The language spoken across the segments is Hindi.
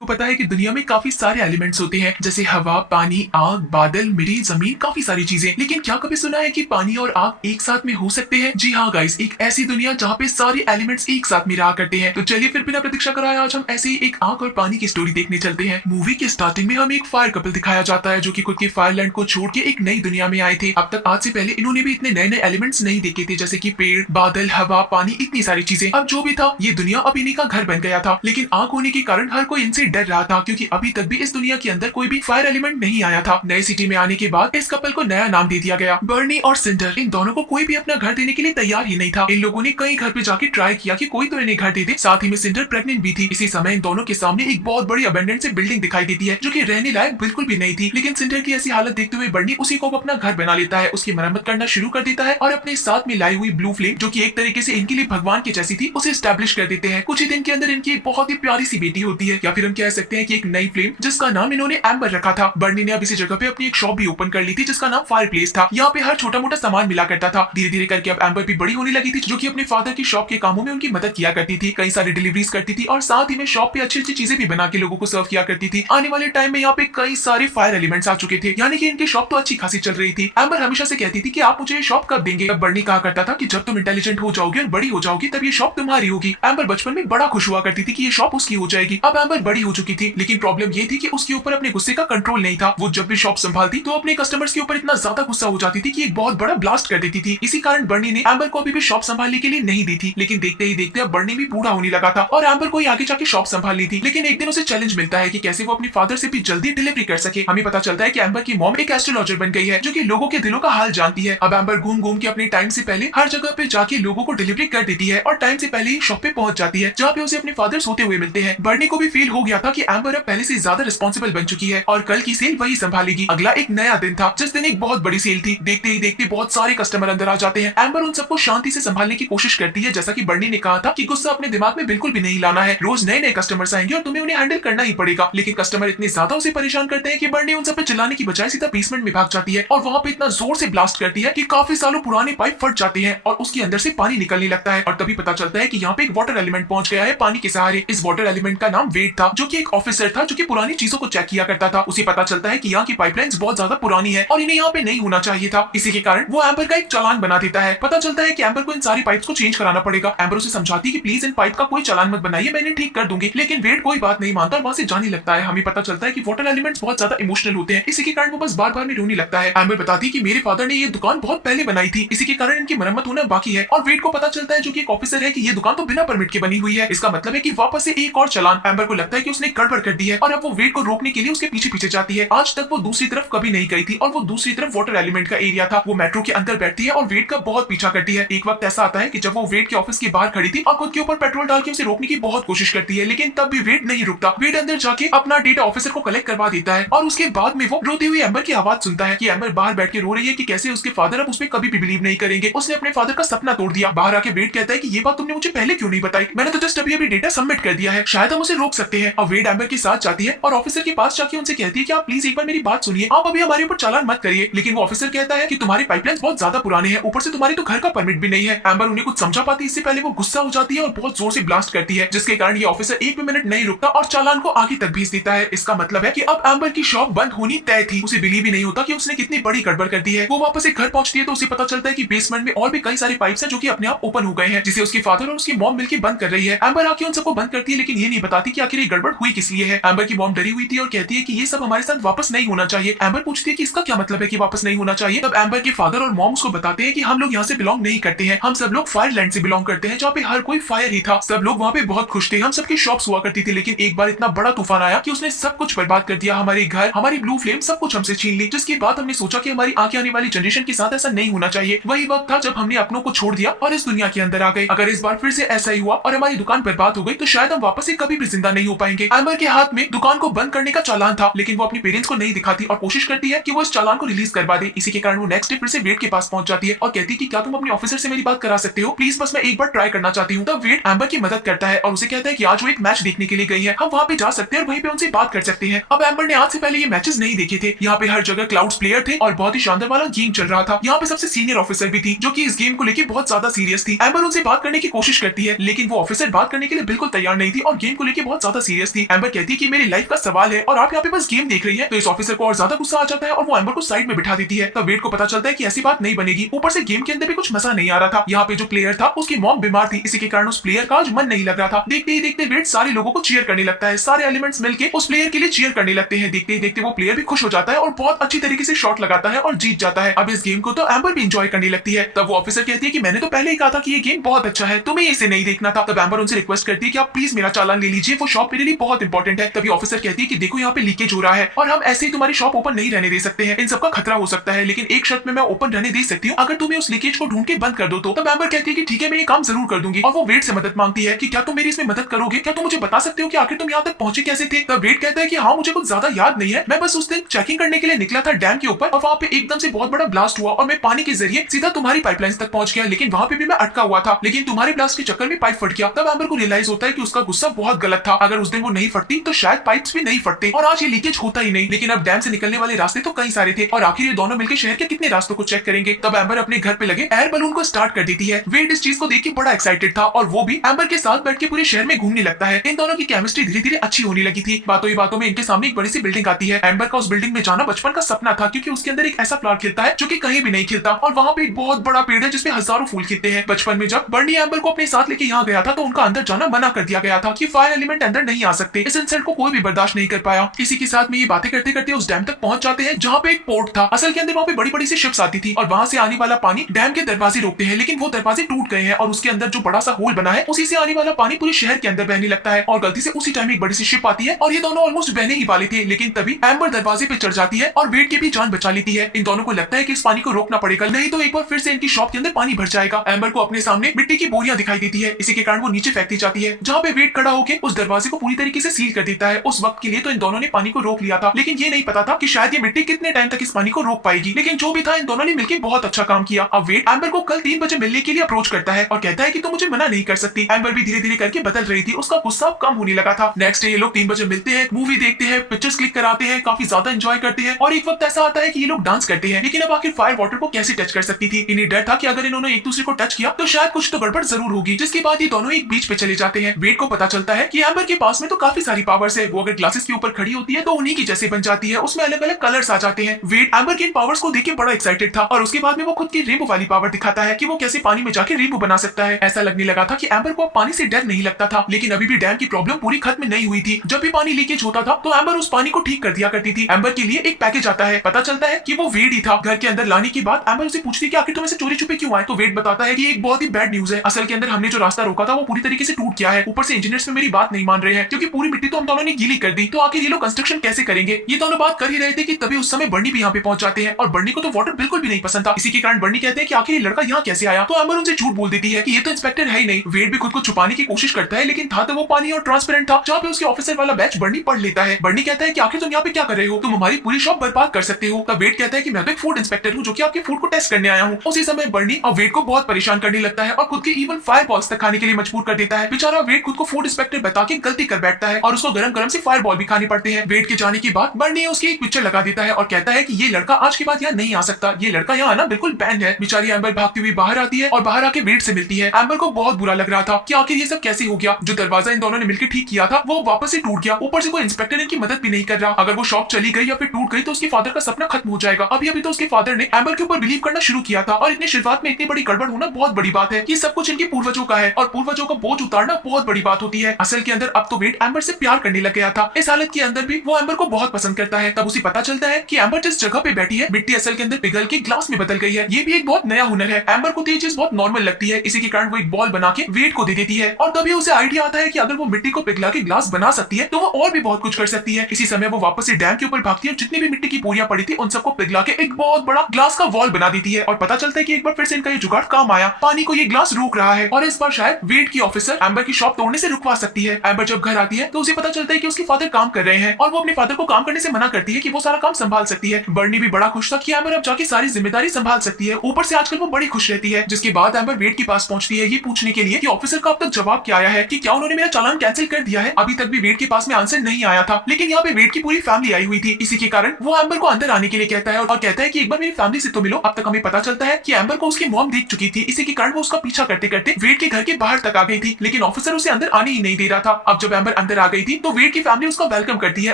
को पता है कि दुनिया में काफी सारे एलिमेंट्स होते हैं जैसे हवा, पानी, आग, बादल, मिट्टी, जमीन, काफी सारी चीजें। लेकिन क्या कभी सुना है कि पानी और आग एक साथ में हो सकते हैं? जी हाँ गाइस, एक ऐसी दुनिया जहाँ पे सारे एलिमेंट्स एक साथ में रहा करते हैं। तो चलिए फिर बिना प्रतीक्षा कराए आज हम ऐसे ही एक आग और पानी की स्टोरी देखने चलते हैं। मूवी के स्टार्टिंग में हमें एक फायर कपल दिखाया जाता है जो कि खुद के फायरलैंड को छोड़ के एक नई दुनिया में आए थे। अब तक आज से पहले इन्होंने भी इतने नए नए एलिमेंट्स नहीं देखे थे जैसे कि पेड़, बादल, हवा, पानी, इतनी सारी चीजें। अब जो भी था ये दुनिया अब इन्हीं का घर बन गया था। लेकिन आग होने के कारण हर कोई इनसे डर रहा था क्योंकि अभी तक भी इस दुनिया के अंदर कोई भी फायर एलिमेंट नहीं आया था। नए सिटी में आने के बाद इस कपल को नया नाम दे दिया गया, बर्नी और सिंडर। इन दोनों को कोई भी अपना घर देने के लिए तैयार ही नहीं था। इन लोगों ने कई घर पे जाके ट्राई किया कि कोई तो इन्हें घर दे दे। साथ ही में सिंडर प्रेग्नेंट भी थी। इसी समय इन दोनों के सामने एक बहुत बड़ी अबेंडेंट से बिल्डिंग दिखाई देती है जो कि रहने लायक बिल्कुल भी नहीं थी। लेकिन सिंडर की ऐसी हालत देखते हुए बर्नी उसी को अपना घर बना लेता है, उसकी मरम्मत करना शुरू कर देता है और अपने साथ में लाई हुई ब्लू फ्लेम जो कि एक तरीके से इनके लिए भगवान की जैसी थी उसे स्टैब्लिश कर देते हैं। कुछ ही दिन के अंदर इनकी एक बहुत ही प्यारी सी बेटी होती है, या फिर हम कह सकते हैं कि एक नई फ्लेम जिसका नाम इन्होंने एम्बर रखा था। बर्नी ने अब इसी जगह पे अपनी एक शॉप भी ओपन कर ली थी जिसका नाम फायर प्लेस था। यहाँ पे हर छोटा मोटा सामान मिला करता था। धीरे धीरे करके अब एम्बर भी बड़ी होने लगी थी जो कि अपने फादर की शॉप के कामों में उनकी मदद किया करती थी, कई सारी डिलीवरीज करती थी और साथ ही में शॉप पे अच्छी अच्छी चीजें भी बना के लोगों को सर्व किया करती थी। आने वाले टाइम में यहाँ पे कई सारे फायर एलिमेंट्स आ चुके थे, यानी कि इनकी शॉप तो अच्छी खासी चल रही थी। एम्बर हमेशा से कहती थी कि आप मुझे ये शॉप कब देंगे। अब बर्नी कहा करता था कि जब तुम इंटेलिजेंट हो जाओगी और बड़ी हो जाओगी तब ये शॉप तुम्हारी होगी। एम्बर बचपन में बड़ा खुश हुआ करती थी कि ये शॉप उसकी हो जाएगी। अब एम्बर बड़ी हो चुकी थी लेकिन प्रॉब्लम ये थी कि उसके ऊपर अपने गुस्से का कंट्रोल नहीं था। वो जब भी शॉप संभालती तो अपने कस्टमर्स के ऊपर इतना ज्यादा गुस्सा हो जाती थी कि एक बहुत बड़ा ब्लास्ट कर देती थी। इसी कारण बर्नी ने एम्बर को अभी भी शॉप संभालने के लिए नहीं दी थी। लेकिन देखते ही देखते अब बर्नी भी बूढ़ा होने लगा था और एम्बर को ही आगे जाके शॉप संभालनी थी। लेकिन एक दिन उसे चैलेंज मिलता है कि कैसे वो अपने फादर से भी जल्दी डिलीवरी कर सके। हमें पता चलता है कि एम्बर की मॉम एक एस्ट्रोलॉजर बन गई है जो कि लोगों के दिलों का हाल जानती है। अब एम्बर घूम घूम के अपने टाइम से पहले हर जगह पे जाके लोगों को डिलीवरी कर देती है और टाइम से पहले ही शॉप पे पहुंच जाती है जहाँ पे उसे अपने फादर सोते हुए मिलते हैं। बर्नी को भी फील हो गया था कि एम्बर अब पहले से ज्यादा रिस्पॉन्सिबल बन चुकी है और कल की सेल वही संभालेगी। अगला एक नया दिन था जिस दिन एक बहुत बड़ी सेल थी। देखते ही देखते बहुत सारे कस्टमर अंदर आ जाते हैं। एम्बर उन सबको शांति से संभालने की कोशिश करती है, जैसा कि बर्नी ने कहा था कि गुस्सा अपने दिमाग में बिल्कुल भी नहीं लाना है। रोज नए नए कस्टमर्स आएंगे और तुम्हें उन्हें हैंडल करना ही पड़ेगा। लेकिन कस्टमर इतने ज्यादा उसे परेशान करते हैं कि बर्नी उन सब पे चिल्लाने की बजाय सीधा बेसमेंट में भाग जाती है और वहां पे इतना जोर से ब्लास्ट करती है कि काफी सालों पुराने पाइप फट जाते हैं और उसके अंदर से पानी निकलने लगता है। और तभी पता चलता है कि यहाँ पे एक वाटर एलिमेंट पहुंच गया है पानी के सहारे। इस वाटर एलिमेंट का नाम वेट था जो कि एक ऑफिसर था जो कि पुरानी चीजों को चेक किया करता था। उसे पता चलता है कि यहाँ की पाइपलाइंस बहुत ज्यादा पुरानी है और इन्हें यहाँ पे नहीं होना चाहिए था। इसी के कारण वो एम्बर का एक चालान बना देता है। पता चलता है कि एम्बर को इन सारी पाइप्स को चेंज कराना पड़ेगा। एम्बर उसे समझाती है कि प्लीज इन पाइप का कोई चालान मत बनाइए, मैं इन्हें ठीक कर दूंगी। लेकिन वेट कोई बात नहीं मानता और वहां से जाने लगता है। हमें पता चलता है कि वाटर एलिमेंट्स बहुत ज्यादा इमोशनल होते हैं, इसी के कारण वो बस बार बार में रोने लगता है। एम्बर बताती है कि मेरे फादर ने ये दुकान बहुत पहले बनाई थी, इसी के कारण इनकी मरम्मत होना बाकी है। और वेट को पता चलता है जो कि एक ऑफिसर है कि ये दुकान तो बिना परमिट के बनी हुई है। इसका मतलब है कि वापस से एक और चालान। एम्बर को लगता है कि उसने गड़बड़ कर दी है और अब वो वेट को रोकने के लिए उसके पीछे पीछे जाती है। आज तक वो दूसरी तरफ कभी नहीं गई थी और वो दूसरी तरफ वाटर एलिमेंट का एरिया था। वो मेट्रो के अंदर बैठती है और वेट का बहुत पीछा करती है। एक वक्त ऐसा आता है कि जब वो वेट के ऑफिस के बाहर खड़ी थी और खुद के ऊपर पेट्रोल डाल के उसे रोकने की बहुत कोशिश करती है, लेकिन तब भी वेट नहीं रुकता। वेट अंदर जाके अपना डेटा ऑफिसर को कलेक्ट करवा देता है और उसके बाद में वो रोती हुई एम्बर की आवाज सुनता है कि एम्बर बाहर बैठ के रो रही है कि कैसे उसके फादर अब उस पर कभी भी बिलीव नहीं करेंगे, उसने अपने फादर का सपना तोड़ दिया। बाहर आके वेट कहता है कि ये बात तुमने मुझे पहले क्यों नहीं बताई, मैंने तो जस्ट अभी डेटा सबमिट कर दिया है, शायद हम उसे रोक सकते हैं। और वेट एम्बर के साथ जाती है और ऑफिसर के पास जाके उनसे कहती है कि आप प्लीज एक बार मेरी बात सुनिए, आप अभी हमारे ऊपर चालान मत करिए। लेकिन वो ऑफिसर कहता है कि तुम्हारे पाइपलाइंस बहुत ज्यादा पुराने हैं, ऊपर से तुम्हारे तो घर का परमिट भी नहीं है। एम्बर उन्हें कुछ समझा पाती इससे पहले वो गुस्सा हो जाती है और बहुत जोर से ब्लास्ट करती है, जिसके कारण ये ऑफिसर एक भी मिनट नहीं रुकता और चालान को आगे तक भेज देता है। इसका मतलब है कि अब एम्बर की शॉप बंद होनी तय थी। उसे बिलीव ही नहीं होता कि उसने कितनी बड़ी गड़बड़ कर दी है। वो वापस एक घर पहुंचती है तो उसे पता चलता है कि बेसमेंट में और भी कई सारे पाइप्स हैं जो कि अपने आप ओपन हो गए हैं, जिसे उसके फादर और उसकी मॉम मिलकर बंद कर रही है। एम्बर आके उन सबको बंद करती है लेकिन ये नहीं बताती कि आखिर ये गड़बड़ हुई किस लिए है। एम्बर की मॉम डरी हुई थी और कहती है कि ये सब हमारे साथ वापस नहीं होना चाहिए। एम्बर पूछती है कि इसका क्या मतलब है कि वापस नहीं होना चाहिए। तब एम्बर के फादर और मॉम उसको बताते हैं कि हम लोग यहाँ से बिलोंग नहीं करते हैं, हम सब लोग फायरलैंड से बिलोंग करते हैं जहाँ पे हर कोई फायर ही था। सब लोग वहाँ पे बहुत खुश थे, हम सबकी शॉप्स हुआ करती थी, लेकिन एक बार इतना बड़ा तूफान आया कि उसने सब कुछ बर्बाद कर दिया, हमारे घर, हमारी ब्लू फ्लेम, सब कुछ हमसे छीन ली। जिसके बाद हमने सोचा कि हमारी आगे आने वाली जनरेशन के साथ ऐसा नहीं होना चाहिए। वही वक्त था जब हमने अपनों को छोड़ दिया और इस दुनिया के अंदर आ गए। अगर इस बार फिर से ऐसा ही हुआ और हमारी दुकान बर्बाद हो गई तो शायद हम वापस से कभी भी जिंदा नहीं हो पाएंगे। एम्बर के हाथ में दुकान को बंद करने का चालान था, लेकिन वो अपने पेरेंट्स को नहीं दिखाती और कोशिश करती है कि वो इस चालान को रिलीज करवा दे। इसी के कारण वो नेक्स्ट डे फिर से वेट के पास पहुंच जाती है और कहती है कि क्या तुम अपने ऑफिसर से मेरी बात करा सकते हो, प्लीज बस मैं एक बार ट्राई करना चाहती हूँ। तब वेट एम्बर की मदद करता है और उसे कहता है कि आज वो एक मैच देखने के लिए गई है, हम वहाँ पे जा सकते हैं और वहीं पे उनसे बात कर सकते हैं। अब एम्बर ने आज से पहले ये मैचेस नहीं देखे थे। यहाँ पे हर जगह क्लाउड्स प्लेयर थे और बहुत ही शानदार वाला गेम चल रहा था। यहाँ पे सबसे सीनियर ऑफिसर भी थी जो कि इस गेम को लेकर बहुत ज्यादा सीरियस थी। एम्बर उनसे बात करने की कोशिश करती है लेकिन वो ऑफिसर बात करने के लिए बिल्कुल तैयार नहीं थी और गेम को लेकर बहुत ज्यादा सीरियस सीरियस थी। एम्बर कहती है कि मेरी लाइफ का सवाल है और आप यहाँ पे बस गेम देख रही है। तो इस ऑफिसर को और ज्यादा गुस्सा आ जाता है और वो एम्बर को साइड में बिठा देती है। तब वेड को पता चलता है कि ऐसी बात नहीं बनेगी। ऊपर से गेम के अंदर भी कुछ मजा नहीं आ रहा था। यहाँ पे जो प्लेयर था उसकी मॉम बीमार थी, इसी के कारण उस प्लेयर का आज मन नहीं लग रहा था। देखते ही देखते वेड सारे लोगों को चीयर करने लगता है। सारे एलिमेंट्स मिलकर उस प्लेयर के लिए चीयर करने लगते हैं। देखते ही देखते वो प्लेयर भी खुश हो जाता है और बहुत अच्छी तरीके से शॉट लगाता है और जीत जाता है। अब इस गेम को तो एम्बर भी एंजॉय करने लगती है। तब वो ऑफिसर कहती है कि मैंने तो पहले ही कहा था कि ये गेम बहुत अच्छा है, तुम्हें इसे नहीं देखना था। तब एम्बर उनसे रिक्वेस्ट करती है कि आप प्लीज मेरा चालान ले लीजिए, वो शॉप मेरे लिए बहुत इंपॉर्टेंट है। तभी ऑफिसर कहती है कि देखो यहाँ पे लीकेज हो रहा है और हम ऐसे ही तुम्हारी शॉप ओपन नहीं रहने दे सकते हैं, इन सबका खतरा हो सकता है, लेकिन एक शर्त में मैं ओपन रहने दे सकती हूँ, अगर तुम्हें उस लीकेज को ढूंढ के बंद कर दो तो। तब एम्बर कहती है कि ठीक है मैं ये काम जरूर कर दूंगी और वो वेड से मदद मांगती है कि क्या तुम मेरी इसमें मदद करोगे, क्या तुम मुझे बता सकते हो कि आखिर तुम यहाँ तक पहुंचे कैसे थे। तब वेड कहता है कि हाँ मुझे कुछ ज्यादा याद नहीं है, मैं बस उस दिन चेकिंग करने के लिए निकला था डैम के ऊपर और वहाँ पे एकदम से बहुत बड़ा ब्लास्ट हुआ और मैं पानी के जरिए सीधा तुम्हारी पाइपलाइन तक पहुंच गया, लेकिन वहाँ पे भी मैं अटका हुआ था, लेकिन तुम्हारे ब्लास्ट के चक्कर में पाइप फट गया। तब एम्बर को रियलाइज होता है कि उसका गुस्सा बहुत गलत था, अगर उस दिन वो नहीं फटती तो शायद पाइप्स भी नहीं फटते और आज ये लीकेज होता ही नहीं। लेकिन अब डैम से निकलने वाले रास्ते तो कई सारे थे और आखिर ये दोनों मिलकर शहर के कितने रास्तों को चेक करेंगे। तब एम्बर अपने घर पे लगे एयर बलून को स्टार्ट कर देती है। वेड इस चीज को देख के बड़ा एक्साइटेड था और वो भी एम्बर के साथ बैठ के पूरे शहर में घूमने लगता है। इन दोनों की केमिस्ट्री धीरे धीरे अच्छी होने लगी थी। बातों ही बातों में इनके सामने एक बड़ी सी बिल्डिंग आती है। एम्बर का उस बिल्डिंग में जाना बचपन का सपना था, क्योंकि उसके अंदर एक ऐसा फ्लावर खिलता है जो कि कहीं भी नहीं खिलता और वहाँ पे एक बहुत बड़ा पेड़ है जिसमें हजारों फूल खिलते हैं। बचपन में जब बर्नी एम्बर को अपने साथ लेके यहाँ गया था तो उनका अंदर जाना मना कर दिया गया था कि फायर एलिमेंट अंदर नहीं आ सकते। इस इंसल्ट को कोई भी बर्दाश्त नहीं कर पाया। इसी के साथ में ये बातें करते करते उस डैम तक पहुंच जाते हैं जहाँ पे एक पोर्ट था। असल के अंदर वहाँ पे बड़ी बड़ी सी शिप्स आती थी और वहाँ से आने वाला पानी डैम के दरवाजे रोकते हैं, लेकिन वो दरवाजे टूट गए हैं और उसके अंदर जो बड़ा सा होल बना है उसी से आने वाला पानी पूरे शहर के अंदर बहने लगता है और गलती से उसी टाइम एक बड़ी सी शिप आती है और ये दोनों ऑलमोस्ट बहने ही वाले थे, लेकिन तभी एम्बर दरवाजे पे चढ़ जाती है और वेड की भी जान बचा लेती है। इन दोनों को लगता है कि इस पानी को रोकना पड़ेगा, नहीं तो एक बार फिर से इनकी शॉप के अंदर पानी भर जाएगा। एम्बर को अपने सामने मिट्टी की बोरियां दिखाई देती है, इसी के कारण वो नीचे फेंकती जाती है, जहाँ पे वेड खड़ा होकर उस दरवाजे को पूरी तरीके से सील कर देता है। उस वक्त के लिए तो इन दोनों ने पानी को रोक लिया था, लेकिन ये नहीं पता था कि शायद ये मिट्टी कितने टाइम तक इस पानी को रोक पाएगी। लेकिन जो भी था इन दोनों ने मिलकर बहुत अच्छा काम किया। अब वेड एम्बर को कल 3 बजे मिलने के लिए अप्रोच करता है और कहता है कि तुम मुझे मना नहीं कर सकती। एम्बर भी धीरे धीरे करके बदल रही थी, उसका गुस्सा कम होने लगा था। नेक्स्ट डे ये लोग 3 बजे मिलते हैं, मूवी देखते हैं, पिक्चर्स क्लिक कराते हैं, काफी ज्यादा एंजॉय करते हैं और एक वक्त ऐसा आता है कि ये लोग डांस करते हैं। लेकिन अब आखिर फायर वाटर को कैसे टच कर सकती थी? इन्हें डर था कि अगर इन्होंने एक दूसरे को टच किया तो शायद कुछ तो गड़बड़ जरूर होगी, जिसके बाद ये दोनों एक बीच पे चले जाते हैं। वेड को पता चलता है कि एम्बर के पास में तो काफी सारी पावर्स है, वो अगर ग्लासेस के ऊपर खड़ी होती है तो उन्हीं की जैसे बन जाती है, उसमें अलग अलग कलर्स आ जाते हैं। वेड एम्बर के इन पावर्स को देख के बड़ा एक्साइटेड था और उसके बाद में वो खुद की रेनबो वाली पावर दिखाता है कि वो कैसे पानी में जाके रेनबो बना सकता है। ऐसा लगने लगा था कि एम्बर को पानी से डर नहीं लगता था, लेकिन अभी भी डैम की प्रॉब्लम पूरी खत्म नहीं हुई थी। जब भी पानी लीकेज होता था तो एम्बर उस पानी को ठीक कर दिया करती थी। एम्बर के लिए एक पैकेज आता है, पता चलता है कि वो वेड ही था। घर के अंदर लाने के बाद एम्बर उसे पूछती है कि आखिर तुम ऐसे चोरी छुपे क्यों आए? तो वेड बताता है कि एक बहुत ही बैड न्यूज है। असल के अंदर हमने जो रास्ता रोका था वो पूरी तरीके से टूट गया है, ऊपर से इंजीनियर्स में मेरी बात नहीं मान रहे हैं, क्योंकि पूरी मिट्टी तो हम दोनों ने गीली कर दी, तो आखिर ये लोग कंस्ट्रक्शन कैसे करेंगे? ये दोनों बात कर ही रहे थे कि तभी उस समय बर्नी भी यहाँ पे पहुंच जाते हैं और बर्नी को तो वाटर बिल्कुल भी नहीं पसंद था। इसी के कारण बर्नी कहते हैं कि आखिर ये लड़का यहाँ कैसे आया? तो एम्बर उनसे झूठ बोल देती है कि ये तो इंस्पेक्टर है ही नहीं। वेड भी खुद को छुपाने की कोशिश करता है, लेकिन था तो वो पानी और ट्रांसपेरेंट था, जहाँ पे उसके ऑफिसर वाला बैच बर्नी पढ़ लेता है। बर्नी कहता है कि आखिर तुम यहाँ पे क्या कर रहे हो? तुम हमारी पूरी शॉप बर्बाद कर सकते हो। तब वेड कहता है कि मैं तो एक फूड इंस्पेक्टर हूँ जो कि आपके फूड को टेस्ट करने आया हूँ। उसी समय बर्नी और वेड को बहुत परेशान करने लगता है और खुद के इवन फायर बॉल्स तक खाने के लिए मजबूर कर देता है। बेचारा वेड खुद को फूड इंस्पेक्टर बता के गलती कर बैठता है और उसको गरम गरम से फायर बॉल भी खाने पड़ते हैं। वेड के जाने के बाद बर्नी उसकी एक पिक्चर लगा देता है और कहता है कि ये लड़का आज के बाद यहाँ नहीं आ सकता, ये लड़का यहाँ आना बिल्कुल बैन है। बेचारी एम्बर भागती हुई बाहर आती है और बाहर आके वेड से मिलती है। एम्बर को बहुत बुरा लग रहा था कि आखिर ये सब कैसे हो गया। जो दरवाजा इन दोनों ने मिलकर ठीक किया था वो वापस से टूट गया, ऊपर से कोई इंस्पेक्टर इनकी मदद भी नहीं कर रहा। अगर वो शॉप चली गई या फिर टूट गई तो उसके फादर का सपना खत्म हो जाएगा। अभी अभी तो उसके फादर ने एम्बर के ऊपर बिलीव करना शुरू किया था और इतनी शुरुआत में इतनी बड़ी गड़बड़ होना बहुत बड़ी बात है। ये सब कुछ इनके पूर्वजों का है और पूर्वजों का बोझ उतारना बहुत बड़ी बात होती है। असल के अंदर अब तो वेड एम्बर से प्यार करने लग गया था। इस हालत के अंदर भी वो एम्बर को बहुत पसंद करता है। तब उसे पता चलता है कि एम्बर जिस जगह पे बैठी है मिट्टी असल के अंदर पिघल के ग्लास में बदल गई है। ये भी एक बहुत नया हुनर है। एम्बर को तो ये चीज बहुत नॉर्मल लगती है, इसी के कारण वो एक बॉल बना के वेड को दे देती है और तभी उसे आइडिया आता है कि अगर वो मिट्टी को पिघला के ग्लास बना सकती है तो वो और भी बहुत कुछ कर सकती है। इसी समय वो वापस से डैम के ऊपर भागती है, जितनी भी मिट्टी की बोरियां पड़ी थी उन सबको पिघला के एक बहुत बड़ा ग्लास का वॉल बना देती है और पता चलता है कि एक बार फिर से इनका ये जुगाड़ काम आया। पानी को ये ग्लास रोक रहा है और इस बार शायद वेड की ऑफिसर एम्बर की शॉप तोड़ने से रुकवा सकती है। एम्बर जब घर आती है तो उसे पता चलता है कि उसके फादर काम कर रहे हैं और वो अपने फादर को काम करने से मना करती है कि वो सारा काम संभाल सकती है। बर्नी भी बड़ा खुश था कि एम्बर अब जाके सारी जिम्मेदारी संभाल सकती है। ऊपर से आजकल वो बड़ी खुश रहती है। जिसके बाद एम्बर वेड के पास पहुंचती है ये पूछने के लिए कि ऑफिसर का अब तक जवाब क्या आया है, कि क्या उन्होंने मेरा चालान कैंसिल कर दिया है। अभी तक भी वेड के पास में आंसर नहीं आया था, लेकिन यहाँ पे वेड की पूरी फैमिली आई हुई थी। इसी के कारण वो एम्बर को अंदर आने के लिए कहता है और कहता है कि एक बार मेरी फैमिली से तो मिलो। अब तक हमें पता चलता है कि एम्बर को उसकी मॉम देख चुकी थी, इसी के कारण वो उसका पीछा करते करते वेड के घर के बाहर तक आ गई थी, लेकिन ऑफिसर उसे अंदर आने ही नहीं दे रहा था। अब जब एम्बर अंदर आ गई थी तो वेड की फैमिली उसका वेलकम करती है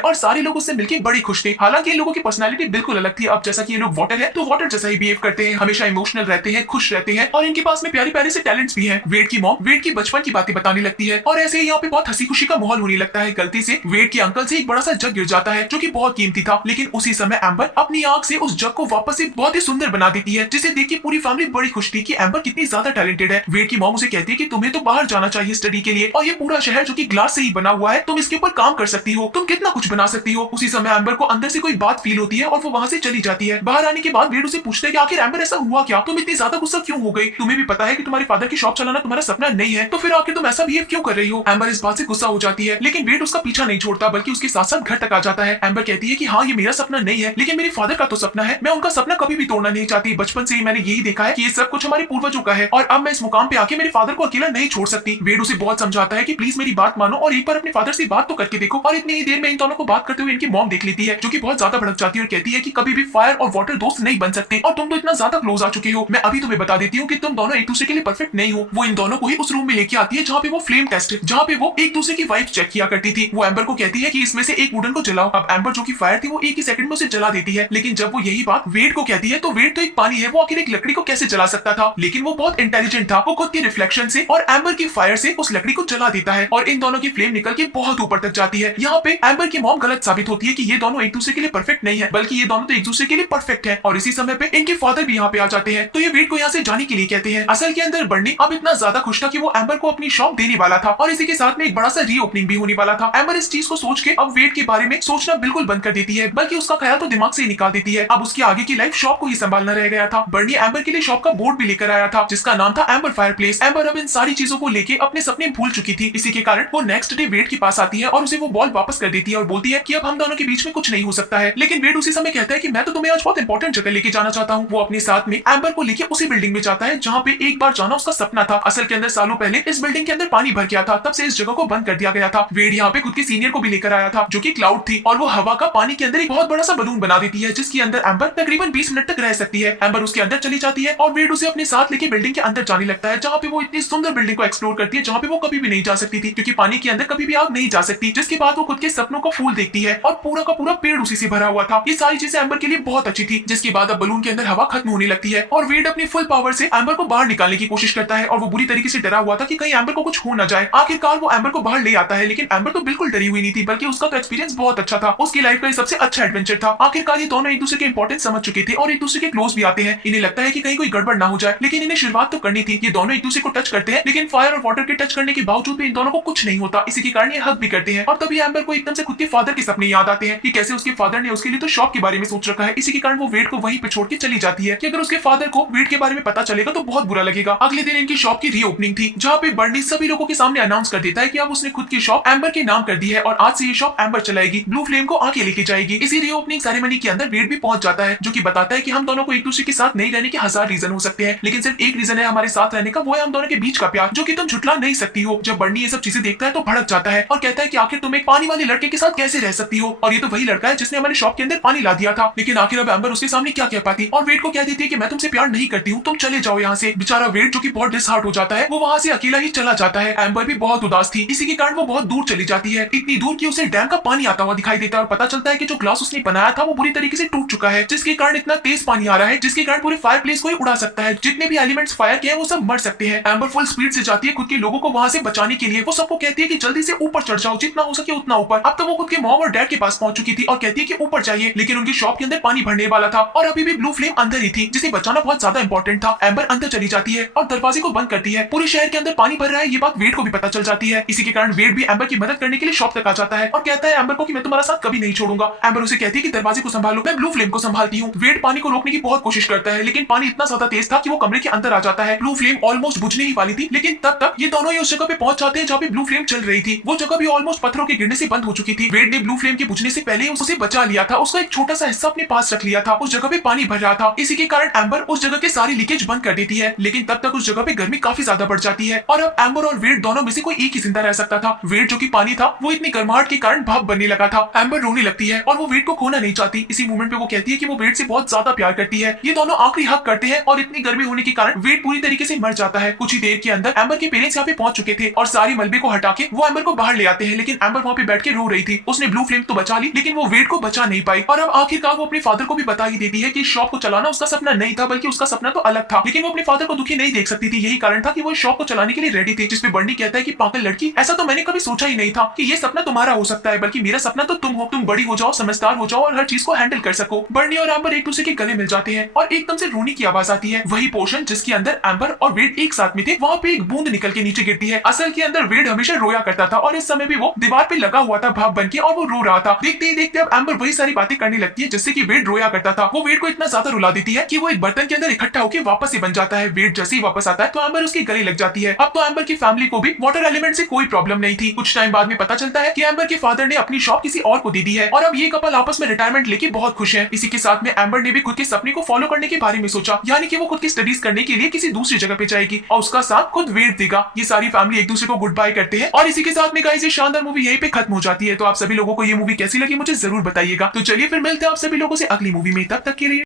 और सारे लोग उससे मिलकर बड़े खुश थे। हालांकि इन लोगों की पर्सनालिटी बिल्कुल अलग थी। अब जैसा कि ये लोग वाटर है तो वाटर जैसा ही बिहेव करते हैं, हमेशा इमोशनल रहते हैं, खुश रहते हैं और इनके पास में प्यारे प्यारे से टैलेंट्स भी हैं। वेड की मॉम वेड की बचपन की बातें बताने लगती है और ऐसे ही यहाँ पे बहुत हंसी खुशी का माहौल होने लगता है। गलती से वेड के अंकल से एक बड़ा सा जग गिर जाता है जो कि बहुत कीमती था, लेकिन उसी समय एम्बर अपनी आंख से उस जग को वापस से बहुत ही सुंदर बना देती है, जिसे देख के पूरी फैमिली बड़ी खुश थी कि एम्बर कितनी ज्यादा टैलेंटेड है। वेड की मॉम उसे कहती है कि तुम्हें तो बाहर जाना चाहिए स्टडी के लिए और ये पूरा शहर जो कि ग्लास से ही बना हुआ है, तुम इसके ऊपर काम कर सकती हो, तुम कितना कुछ बना सकती हो। उसी समय एम्बर को अंदर से कोई बात फील होती है और वो वहां से चली जाती है। बाहर आने के बाद वेड उसे पूछता है कि आखिर एम्बर ऐसा हुआ क्या, तुम इतनी ज्यादा गुस्सा क्यों हो गई, तुम्हें भी पता है कि तुम्हारे फादर की शॉप चलाना तुम्हारा सपना नहीं है, तो फिर आखिर तुम ऐसा बिहेव क्यों कर रही हो। एम्बर इस बात से गुस्सा हो जाती है, लेकिन वेड उसका पीछा नहीं छोड़ता बल्कि उसके साथ साथ घर तक आ जाता है। एम्बर कहती है कि हाँ ये मेरा सपना नहीं है, लेकिन मेरे फादर का तो सपना है, मैं उनका सपना कभी भी तोड़ना नहीं चाहती। बचपन से ही मैंने यही देखा है कि ये सब कुछ हमारे पूर्वजों का है और अब मैं इस मुकाम पे आके मेरे फादर को अकेला नहीं छोड़ सकती। वेड उसे बहुत समझाता है कि प्लीज मेरी बात मानो और एक बार अपने फादर से बात तो करके देखो। और इतनी ही देर में इन दोनों को बात करते हुए इनकी मॉम देख लेती है जो कि बहुत ज्यादा भड़क जाती है और कहती है कि कभी भी फायर और वाटर दोस्त नहीं बन सकते और तुम तो इतना ज्यादा क्लोज आ चुके हो। मैं अभी तुम्हें बता देती हूँ कि तुम दोनों एक दूसरे के लिए परफेक्ट नहीं हो। वो इन दोनों को ही उस रूम में लेके आती है जहाँ पे वो फ्लेम टेस्ट, जहाँ पे वो एक दूसरे की वाइफ चेक किया करती थी। वो एम्बर को कहती है कि इसमें से एक वुडन को जलाओ। अब एम्बर जो की फायर थी वो एक ही सेकंड में उसे जला देती है, लेकिन जब वो यही बात वेड को कहती है तो वेड तो एक पानी है, वो आखिर एक लकड़ी को कैसे जला सकता था। लेकिन वो बहुत इंटेलिजेंट था, वो खुद के रिफ्लेक्शन से और एम्बर की फायर से उस लकड़ी को जला देता है और इन दोनों की फ्लेम निकल के बहुत ऊपर तक जाती है। यहाँ पे एम्बर की मॉम गलत साबित होती है कि ये दोनों एक दूसरे के लिए परफेक्ट नहीं है, बल्कि ये दोनों तो एक दूसरे के लिए परफेक्ट है। और इसी समय पे इनके फादर भी यहाँ पे आ जाते हैं तो ये वेड को यहाँ से जाने के लिए कहते हैं। असल के अंदर बर्नी अब इतना ज्यादा खुश था कि वो एम्बर को अपनी शॉप देने वाला था और इसी के साथ में एक बड़ा सा रीओपनिंग भी होने वाला था। एम्बर इस चीज को सोच के अब वेड के बारे में सोचना बिल्कुल बंद कर देती है, बल्कि उसका ख्याल तो दिमाग से ही निकाल देती है। अब उसकी आगे की लाइफ शॉप को ही संभालना रह गया था। बर्नी एम्बर के लिए शॉप का बोर्ड भी लेकर आया था जिसका नाम था एम्बर फायर प्लेस। एम्बर अब इन सारी चीजों को लेके अपने सपने भूल चुकी थी। इसी के कारण वो नेक्स्ट डे वेड के पास आती है और उसे वो बॉल वापस कर देती है और बोलती है कि अब हम दोनों के बीच में कुछ नहीं हो सकता है। लेकिन वेड उसी समय कहता है कि मैं तो तुम्हें आज बहुत इंपॉर्टेंट जगह लेके जाना चाहता हूँ। वो अपने साथ में एम्बर को लेके उसी बिल्डिंग में जाता है जहाँ पे एक बार जाना उसका सपना था। असल के अंदर सालों पहले इस बिल्डिंग के अंदर पानी भर गया था, तब से इस जगह को बंद कर दिया गया था। वेड यहाँ पे खुद के सीनियर को भी लेकर आया था जो कि क्लाउड थी और वो हवा का पानी के अंदर एक बहुत बड़ा सा बलून बना देती है जिसके अंदर एम्बर तकरीबन 20 मिनट तक रह सकती है। एम्बर उसके अंदर चली जाती है और वेड उसे अपने साथ लेके बिल्डिंग के अंदर जाने लगता है जहाँ पे वो इतनी सुंदर बिल्डिंग को एक्सप्लोर करती है जहाँ पे वो कभी भी नहीं जा सकती थी क्योंकि पानी के अंदर कभी भी आग नहीं जा सकती। जिसके बाद वो खुद के सपनों को फूल देखती है और पूरा का पूरा पेड़ उसी से भरा हुआ था। ये सारी चीजें एम्बर के लिए बहुत अच्छी थी। जिसके बाद अब बलून के अंदर हवा खत्म होने लगती है और वेड अपनी फुल पावर से एम्बर को बाहर निकालने की कोशिश करता है और वो बुरी तरीके से डरा हुआ था कि कहीं एम्बर को कुछ हो ना जाए। आखिरकार वो एम्बर को बाहर ले आता है, लेकिन एम्बर तो बिल्कुल डरी हुई नहीं थी बल्कि उसका तो एक्सपीरियंस बहुत अच्छा था। उसकी लाइफ का सबसे अच्छा एडवेंचर था। आखिरकार ये दोनों एक दूसरे के इंपॉर्टेंस समझ चुके थे और एक दूसरे के क्लोज भी आते हैं। इन्हें लगता है कि कहीं कोई गड़बड़ ना हो जाए, लेकिन इन्हें शुरुआत तो करनी थी। ये दोनों एक दूसरे को टच करते हैं, लेकिन फायर और वाटर के टच करने के बावजूद भी इन दोनों को कुछ नहीं होता। इसी के कारण ये हग भी करते हैं और तभी एम्बर को एकदम से खुद के फादर के सपने याद आते हैं कि कैसे उसके फादर ने उसके लिए तो शॉप के बारे में सोच रखा है। इसी के कारण वो वेड को वहीं पे छोड़ के चली जाती है कि अगर उसके फादर को वेड के बारे में पता चलेगा तो बहुत बुरा लगेगा। अगले दिन इनकी शॉप की रीओपनिंग थी जहाँ पे बर्नी सभी लोगों के सामने अनाउंस कर देता है कि अब उसने खुद की शॉप एम्बर के नाम कर दी है और आज से ये शॉप एम्बर चलाएगी, ब्लू फ्लेम को आगे लेके जाएगी। इसी रीओपनिंग सेरेमनी के अंदर वेड भी पहुंच जाता है जो कि बताता है कि हम दोनों को एक दूसरे के साथ नहीं रहने के हजार रीजन हो सकते हैं, लेकिन सिर्फ एक रीजन है हमारे साथ रहने का, वो है हम दोनों के बीच का प्यार जो कि तुम झुठला नहीं सकती हो। जब बर्नी ये सब चीजें देखता है तो भड़क जाता है और कहता है कि आखिर तुम एक पानी वाले लड़के के साथ कैसे रह सकती हो, और ये तो वही लड़का है जिसने हमारे शॉप के अंदर पानी ला दिया था। लेकिन आखिर अब एम्बर उसके सामने क्या कह पाती और वेड को कह देती है कि मैं तुमसे प्यार नहीं करती हूँ, तुम चले जाओ यहाँ से। बेचारा वेड जो कि बहुत डिसहार्ट हो जाता है वो वहाँ से अकेला ही चला जाता है। एम्बर भी बहुत उदास थी, इसी के कारण वो बहुत दूर चली जाती है, इतनी दूर कि उसे डैम का पानी आता हुआ दिखाई देता है और पता चलता है कि जो ग्लास उसने बनाया था वो बुरी तरीके से टूट चुका है, जिसके कारण इतना तेज पानी आ रहा है जिसके कारण पूरे फायर प्लेस को ही उड़ा सकता है। जितने भी एलिमेंट्स फायर के हैं वो सब मर सकते हैं। एम्बर फुल स्पीड से जाती है खुद के लोगों को वहां से बचाने के लिए। वो सबको कहती है कि जल्दी से ऊपर चढ़ जाओ, जितना हो सके उतना ऊपर। अब तो वो खुद के मॉम और डैड के पास पहुंच चुकी थी और कहती है कि ऊपर जाइए, लेकिन उनकी शॉप के अंदर पानी भरने वाला था और अभी भी ब्लू फ्लेम अंदर ही थी जिसे बचाना बहुत ज्यादा इंपॉर्टेंट था। एम्बर अंदर चली जाती है और दरवाजे को बंद करती है। पूरे शहर के अंदर पानी भर रहा है ये बात वेड को भी पता चल जाती है। इसी के कारण वेड भी एम्बर की मदद करने के लिए शॉप तक आ जाता है और कहता है एम्बर को कि मैं तुम्हारा साथ कभी नहीं छोड़ूंगा। एम्बर उसे कहती है कि दरवाजे को संभालो, मैं ब्लू फ्लेम को संभालती हूँ। वेड पानी को रोकने की बहुत कोशिश करता है, लेकिन पानी इतना ज्यादा तेज था कि वो कमरे के अंदर आ जाता है। ब्लू फ्लेम ऑलमोस्ट बुझने ही वाली थी, लेकिन तब तक ये दोनों ही उस जगह पे पहुंच जाते हैं जहाँ पे ब्लू फ्लेम चल रही थी। वो जगह भी ऑलमोस्ट पत्थरों के गिरने से बंद हो चुकी थी। वेड ने ब्लू फ्लेम के बुझने से पहले उसे बचा लिया था, उसका एक छोटा सा हिस्सा अपने पास रख लिया था। उस जगह पे पानी भर रहा था, इसी के कारण एम्बर उस जगह के सारी लीकेज बंद कर देती है, लेकिन तब तक उस जगह पे गर्मी काफी ज्यादा बढ़ जाती है और अब एम्बर और वेड दोनों में से कोई एक ही जिंदा रह सकता था। वेड जो कि पानी था वो इतनी गर्माहट के कारण भाप बनने लगा था। एम्बर रोने लगती है और वो वेड को खोना नहीं चाहती। इसी मोमेंट पे वो कहती है कि वो वेड से बहुत ज्यादा प्यार करती है। ये दोनों आखिरी हक करते हैं और इतनी गर्मी होने के कारण वेड पूरी तरीके से मर जाता है। कुछ ही देर के अंदर एम्बर के पेरेंट्स यहाँ पे पहुंच चुके थे और सारी मलबे को हटा के वो एम्बर को को बाहर ले आते हैं, लेकिन एम्बर वहाँ पे बैठ के रो रही थी। उसने ब्लू फ्लेम तो बचा ली, लेकिन वो वेड को बचा नहीं पाई। और अब आखिरकार वो अपने फादर को भी बता ही देती है कि शॉप को चलाना उसका सपना नहीं था, बल्कि उसका सपना तो अलग था। लेकिन वो अपने फादर को दुखी नहीं देख सकती थी, यही कारण था कि वो शॉप को चलाने के लिए रेडी थी। जिसपे बर्नी कहता है कि पागल लड़की, ऐसा तो मैंने कभी सोचा ही नहीं था कि ये सपना तुम्हारा हो सकता है, बल्कि मेरा सपना तो तुम हो। तुम बड़ी हो जाओ, समझदार हो जाओ और हर चीज को हैंडल कर सको। बर्नी और एम्बर एक दूसरे के गले मिल जाते हैं और एकदम से रोनी की आवाज आती है। वही पोर्शन जिसके अंदर एम्बर और वेड एक साथ में थे, वहाँ पे एक बूंद निकल के नीचे गिरती है। असल के अंदर वेड हमेशा रोया करता था और इस समय भी वो दीवार पे लगा हुआ था भाप बन के, और वो रो रहा था। देखते ही देखते अब एम्बर वही सारी बातें करने लगती है जिससे कि वेड रोया करता था। वो वेड को इतना ज्यादा रुला देती है कि वो एक बर्तन के अंदर इकट्ठा होकर वापस से बन जाता है। वेड जैसे ही वापस आता है तो एम्बर उसके गले लग जाती है। अब तो एम्बर की फैमिली को भी वाटर एलिमेंट से कोई प्रॉब्लम नहीं थी। कुछ टाइम बाद में पता चलता है कि एम्बर के फादर ने अपनी शॉप किसी और को दे दी है और अब ये कपल आपस में रिटायरमेंट लेके बहुत खुश है। इसी के साथ में एम्बर ने भी खुद के सपने को फॉलो करने के बारे में सोचा, यानी कि वो खुद की स्टडीज करने के लिए किसी दूसरी जगह पे जाएगी और उसका साथ खुद वेड देगा। ये सारी फैमिली एक दूसरे को गुड बाय करते हैं और इसी के साथ में गाइस ये शानदार मूवी यहीं पे खत्म हो जाती है। तो आप सभी लोगों को ये मूवी कैसी लगी मुझे जरूर बताइएगा। तो चलिए फिर मिलते हैं आप सभी लोगों से अगली मूवी में, तब तक के लिए